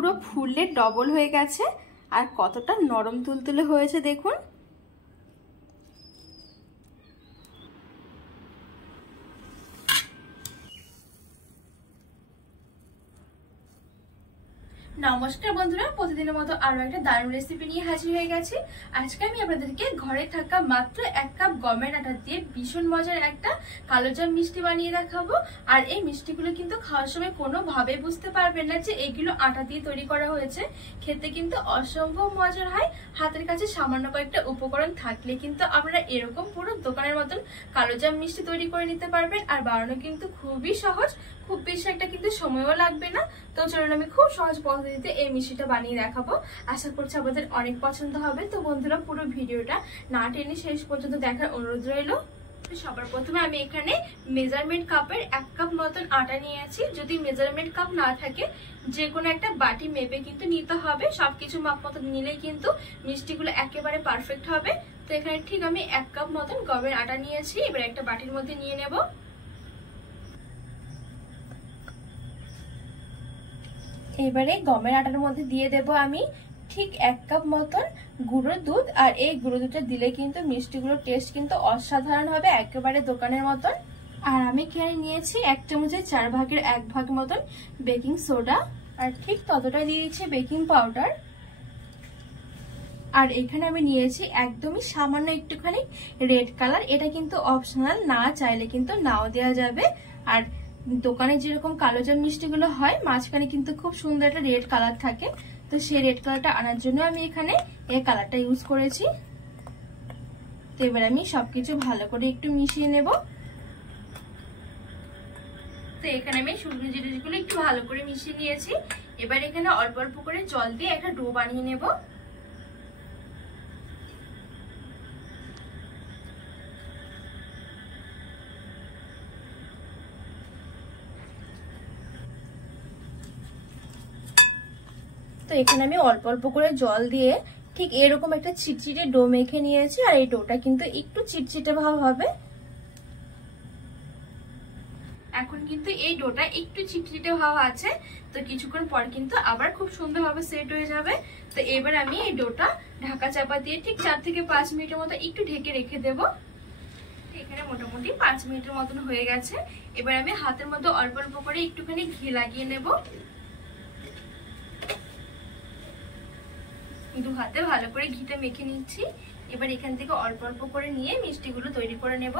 পুরো ফুলে ডবল হয়ে গেছে আর কতটা নরম তুলতুলে হয়েছে দেখুন। নমস্কার বন্ধুরা, প্রতিদিনের মতো আরো একটা দারুণ রেসিপি নিয়ে হাজির হয়ে গেছি। আজকে আমি আপনাদেরকে ঘরে থাকা মাত্র 1 কাপ গমের আটা দিয়ে ভীষণ মজার একটা কালোজাম মিষ্টি বানিয়ে দেখাবো। আর এই মিষ্টিগুলো কিন্তু খাওয়ার সময় কোনোভাবে বুঝতে পারবেন না যে এগুলো আটা দিয়ে তৈরি করা হয়েছে। খেতে কিন্তু অসম্ভব মজার হয়। হাতের কাছে সামান্য কয়েকটা উপকরণ থাকলে কিন্তু আপনারা এরকম পুরো দোকানের মতন কালোজাম মিষ্টি তৈরি করে নিতে পারবেন। আর বানানো কিন্তু খুবই সহজ, খুব বেশি একটা কিন্তু সময়ও লাগবে না। তো চলুন আমি খুব সহজ পদ্ধতিতে এই মিষ্টিটা বানিয়ে দেখাবো। আশা করছি আপনাদের অনেক পছন্দ হবে। তো বন্ধুরা, পুরো ভিডিওটা না টেনে শেষ পর্যন্ত দেখার অনুরোধ রইল। সবার প্রথমে আমি এখানে মেজারমেন্ট কাপের 1 কাপ মতন আটা নিয়েছি। যদি মেজারমেন্ট কাপ না থাকে যে কোনো একটা বাটি মেপে কিন্তু নিতে হবে। সবকিছু মাপ মতন নিলেই কিন্তু মিষ্টিগুলো একেবারে পারফেক্ট হবে। তো এখানে ঠিক আমি 1 কাপ মতন গমের আটা নিয়েছি। এবার একটা বাটির মধ্যে নিয়ে নেব। এবারে গমের আটার মধ্যে দিয়ে দেব আমি ঠিক 1 কাপ মতন গুঁড়ো দুধ। আর এই গুঁড়ো দুধটা দিলে কিন্তু মিষ্টিগুলোর টেস্ট কিন্তু অসাধারণ হবে, একেবারে দোকানের মতন। আর আমি এখানে নিয়েছি 1 চামচের 4 ভাগের 1 ভাগ মতন বেকিং সোডা। আর ঠিক ততটা দিয়ে দিচ্ছি বেকিং পাউডার। আর এখানে আমি নিয়েছি একদমই সামান্য একটুখানি রেড কালার। এটা কিন্তু অপশনাল, না চাইলে কিন্তু নাও দেওয়া যাবে। আর দোকানে যেরকম কালোজাম মিষ্টিগুলো হয় মাঝখানে কিন্তু খুব সুন্দর একটা রেড কালার থাকে, তো সেই রেড কালারটা আনার জন্য আমি এখানে এই কালারটা ইউজ করেছি। তো এবার আমি সবকিছু ভালো করে একটু মিশিয়ে নেব। তো এখানে আমি শুকনো জিনিসগুলো একটু ভালো করে মিশিয়ে নিয়েছি। এবার এখানে অল্প অল্প করে জল দিয়ে একটা ডো বানিয়ে নেব। তো এখানে আমি অল্প অল্প করে জল দিয়ে ঠিক এরকম একটা চিটচিটে ডো মেখে নিয়েছি। আর এই ডোটা কিন্তু একটু চিটচিটে ভাব হবে। এখন কিন্তু এই ডোটা একটু চিটচিটে ভাব আছে, তো কিছুক্ষণ পর কিন্তু আবার খুব সুন্দরভাবে সেট হয়ে যাবে। তো এবার আমি এই ডোটা ঢাকা চাপা দিয়ে ঠিক 4 থেকে 5 মিনিটের মতো একটু ঢেকে রেখে দেব। এখানে মোটামুটি 5 মিনিটের মতন হয়ে গেছে। এবার আমি হাতের মধ্যে অল্প অল্প করে একটুখানি ঘি লাগিয়ে নেব। দু হাতে ভালো করে ঘিটা মেখে নিচ্ছি। এবার এখান থেকে অল্প অল্প করে নিয়ে মিষ্টিগুলো তৈরি করে নেব।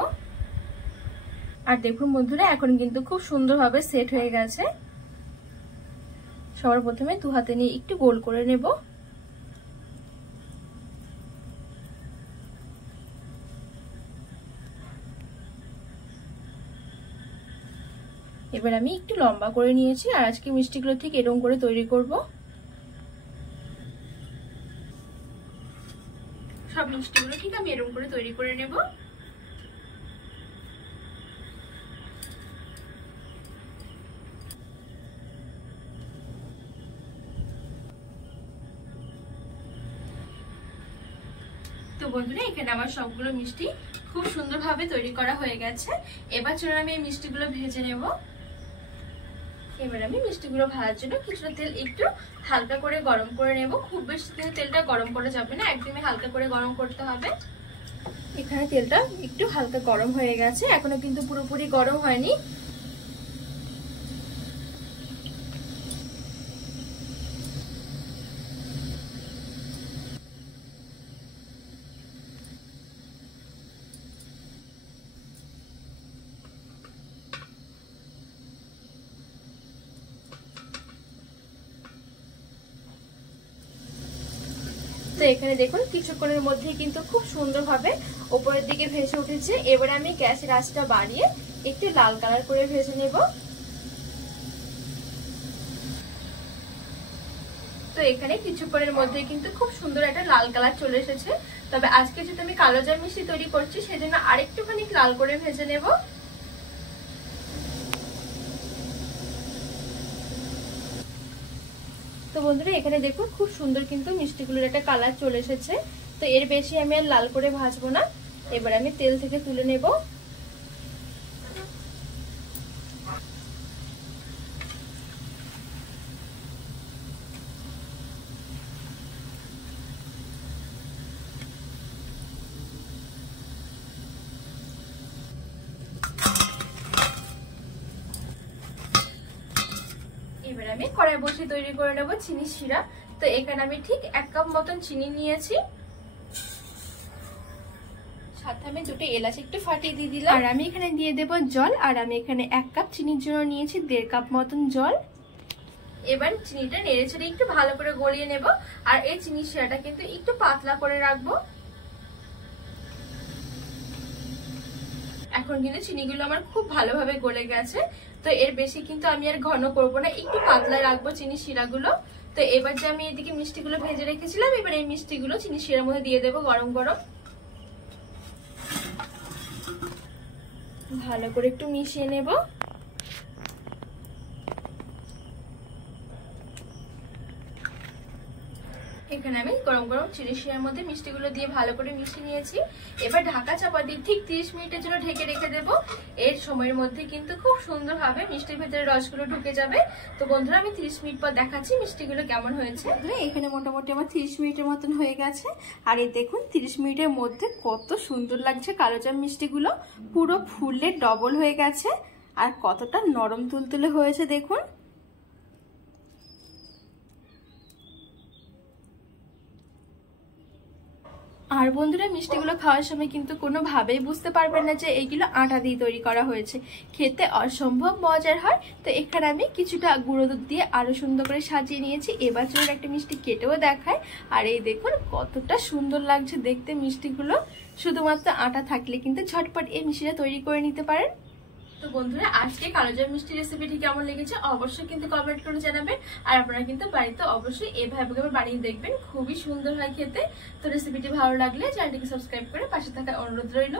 আর দেখুন বন্ধুরা, এখন কিন্তু খুব সুন্দরভাবে সেট হয়ে গেছে। সবার প্রথমে দু হাতে নিয়ে একটু গোল করে নেব। এবার আমি একটু লম্বা করে নিয়েছি। আর আজকে মিষ্টিগুলো ঠিক এরকম করে তৈরি করব। সব মিষ্টিগুলো ঠিক আমি এরকম করে তৈরি করে নেব। তো বন্ধুরা, এখানে আমার সবগুলো মিষ্টি খুব সুন্দরভাবে তৈরি করা হয়ে গেছে। এবার চলুন আমি এই মিষ্টিগুলো ভেজে নেব। এবার আমি মিষ্টিগুলো ভাজার জন্য কিছুটা তেল একটু হালকা করে গরম করে নেব। খুব বেশি কিন্তু তেলটা গরম করা যাবে না, একদমই হালকা করে গরম করতে হবে। এখানে তেলটা একটু হালকা গরম হয়ে গেছে, এখনো কিন্তু পুরোপুরি গরম হয়নি। তো এখানে দেখুন কিছুক্ষণের মধ্যেই কিন্তু খুব সুন্দরভাবে উপরের দিকে ভেসে উঠেছে। এবার আমি গ্যাসের আঁচটা বাড়িয়ে একটু লাল কালার করে ভেজে নেব। তো এখানে কিছুক্ষণের মধ্যে কিন্তু খুব সুন্দর একটা লাল কালার চলে এসেছে। তবে আজকে যেহেতু আমি কালোজাম মিষ্টি তৈরি করছি সেজন্য আরেকটুখানি লাল করে ভেজে নেব। তো বন্ধুরা, এখানে দেখুন খুব সুন্দর কিন্তু মিষ্টিগুলোর একটা কালার চলে এসেছে। তো এর বেশি আমি আর লাল করে ভাজবো না। এবার আমি তেল থেকে তুলে নেব। আমি কড়াই বসিয়ে তৈরি করে নেবো চিনি শিরা। তো এখানে আমি ঠিক 1 কাপ মতন চিনি নিয়েছি, সাথে আমি 2টো এলাচ একটু ফাটিয়ে দিয়ে দিলাম। আর আমি এখানে দিয়ে দেবো জল। আর আমি এখানে 1 কাপ চিনির জন্য নিয়েছি 1.5 কাপ মতন জল। এবার চিনিটা নেড়ে ছেড়ে একটু ভালো করে গলিয়ে নেব। আর এই চিনি শিরাটা কিন্তু একটু পাতলা করে রাখবো। এখন কিন্তু চিনিগুলো আমার খুব ভালোভাবে গলে গেছে। তো এর বেশি কিন্তু আমি আর ঘন করবো না, একটু পাতলা রাখবো চিনি শিরাগুলো। তো এবার যে আমি এদিকে মিষ্টিগুলো ভেজে রেখেছিলাম, এবার এই মিষ্টিগুলো চিনি শিরার মধ্যে দিয়ে দেবো গরম গরম। ভালো করে একটু মিশিয়ে নেব। এখানে আমি গরম গরম চিনি শিরার মধ্যে মিষ্টিগুলো দিয়ে ভালো করে মিশিয়ে নিয়েছি। এবার ঢাকা চাপা দিয়ে ঠিক 30 মিনিটের জন্য ঢেকে রেখে দেবো। এর সময়ের মধ্যে কিন্তু খুব সুন্দরভাবে মিষ্টির ভেতরে রসগুলো ঢুকে যাবে। তো বন্ধুরা আমি 30 মিনিট পর দেখাচ্ছি মিষ্টিগুলো কেমন হয়েছে। এখানে মোটামুটি আমার 30 মিনিটের মতন হয়ে গেছে। আর এই দেখুন 30 মিনিটের মধ্যে কত সুন্দর লাগছে কালোজাম মিষ্টিগুলো, পুরো ফুলে ডবল হয়ে গেছে। আর কতটা নরম তুলতুলে হয়েছে দেখুন। আর বন্ধুরা মিষ্টিগুলো খাওয়ার সময় কিন্তু কোনোভাবেই বুঝতে পারবেন না যে এইগুলো আটা দিয়ে তৈরি করা হয়েছে, খেতে অসম্ভব মজার হয়। তো এখানে আমি কিছুটা গুঁড়ো দুধ দিয়ে আরো সুন্দর করে সাজিয়ে নিয়েছি। এবার চলুন একটা মিষ্টি কেটেও দেখায়। আর এই দেখুন কতটা সুন্দর লাগছে দেখতে মিষ্টিগুলো। শুধুমাত্র আটা থাকলে কিন্তু ঝটপট এই মিষ্টিটা তৈরি করে নিতে পারেন। তো বন্ধুরা আজকে কালোজাম মিষ্টি রেসিপিটি কেমন লেগেছে অবশ্যই কিন্তু কমেন্ট করে জানাবেন। আর আপনারা কিন্তু বাড়িতে অবশ্যই এভাবে বানিয়ে দেখবেন, খুবই সুন্দর হয় খেতে। তো রেসিপিটি ভালো লাগলে চ্যানেলটিকে সাবস্ক্রাইব করে পাশে থাকার অনুরোধ রইল।